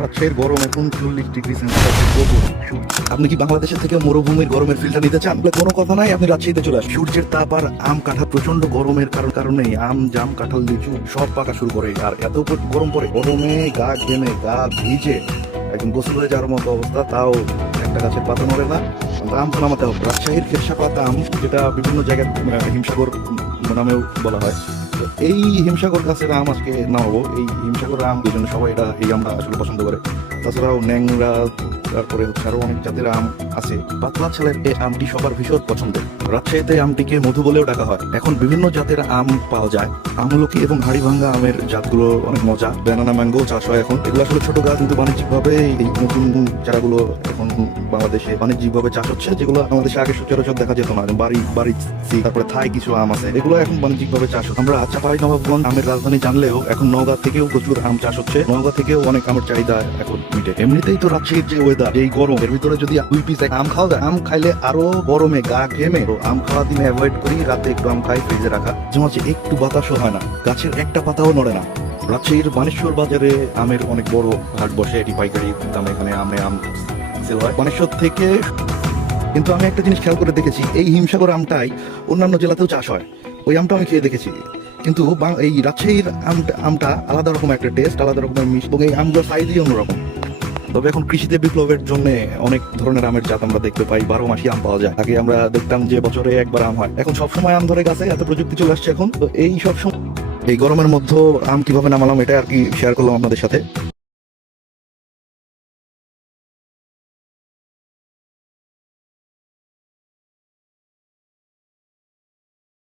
রাজশাহীর গরম এখন 40 ডিগ্রি সেলসিয়াস। আপনি কি বাংলাদেশের থেকে মরুভূমির গরমের ফিলটা নিতে চান? কোনো কথা নাই, আপনি রাজশাহীতে চলে আসুন। সূর্যের তাপ আর আম কাঁঠাল প্রচন্ড গরমের কারণেই আম জাম কাঁঠাল লিচু সব পাকা শুরু করে। আর এত গরম পড়ে, গরমে গা ঘেমে গা ভিজে একদম গোসল হয়ে যাওয়ার মতো অবস্থা, তাও একটা গাছের পাতা নড়ে না। আম তো নামাতে হবে। রাজশাহীর খেরসাপাত আম, যেটা বিভিন্ন জায়গায় হিমসাগর নামেও বলা হয়, তো এই হিমসাগর গাছের আম আজকে নামাবো। এই হিমসাগর আম এই জন্য সবাই এই আমটা আসলে পছন্দ করে। তাছাড়াও ন্যাংরা, তারপরে হচ্ছে আরো অনেক জাতের আম আছে। পাতলা ছালের এই আমটি সবার ভীষণ পছন্দের। রাজশাহীতে আমটিকে মধু বলেও ডাকা হয়। এখন বিভিন্ন জাতের আম পাওয়া যায়। আমলকি এবং হাড়িভাঙ্গা আমের জাতগুলো অনেক মজা। ব্যানানা ম্যাঙ্গো চাষ হয় এখন। এগুলো আসলে ছোট গাছ, কিন্তু বাণিজ্যিকভাবে এই নতুন চারাগুলো এখন বাংলাদেশে বাণিজ্যিকভাবে চাষ হচ্ছে, যেগুলো বাংলাদেশে আগে সচরাচর দেখা যেত না। বাড়ি তারপরে থাই কিছু আম আছে, এগুলো এখন বাণিজ্যিকভাবে চাষ হচ্ছে। আমরা চাঁপাইনবাবগঞ্জ আমের রাজধানী জানলেও এখন নওগাঁ থেকেও প্রচুর আম চাষ হচ্ছে। নওগাঁ থেকেও অনেক আমের চাহিদা এখন মিটে। এমনিতেই তো রাজশাহীর যে ওয়েদার, এই গরম, এর ভিতরে যদি 2 পিস আম খাওয়া যায়, আম খাইলে আরো গরমে গা ঘেমে। তো আম খাওয়া দিনে অ্যাভয়েড করি, রাতে একটু আম খাই, ফ্রিজে রাখা। যেমন একটু বাতাসও হয় না, গাছের একটা পাতাও নড়ে না। রাজশাহীর বানেশ্বর বাজারে আমের অনেক বড় হাট বসে, এটি পাইকারি দামে এখানে আম সেল হয় বানেশ্বর থেকে। কিন্তু আমি একটা জিনিস খেয়াল করে দেখেছি, এই হিমসাগর আমটাই অন্যান্য জেলাতেও চাষ হয়। ওই আমটা আমি খেয়ে দেখেছি, কিন্তু এই রাজশাহীর আমটা আলাদা রকম একটা টেস্ট, আলাদা রকমের মিষ্টি, এবং এই আমগুলোর সাইজই অন্যরকম। তবে এখন কৃষিতে বিপ্লবের জন্য অনেক ধরনের আমের জাত আমরা দেখতে পাই। 12 মাসই আম পাওয়া যায়। আগে আমরা দেখতাম যে বছরে একবার আম হয়, এখন সবসময় আম ধরে গাছে। এত প্রযুক্তি চলে আসছে এখন। তো এই সব সময় এই গরমের মধ্যে আম কিভাবে নামালাম, এটা আর কি শেয়ার করলাম আপনাদের সাথে।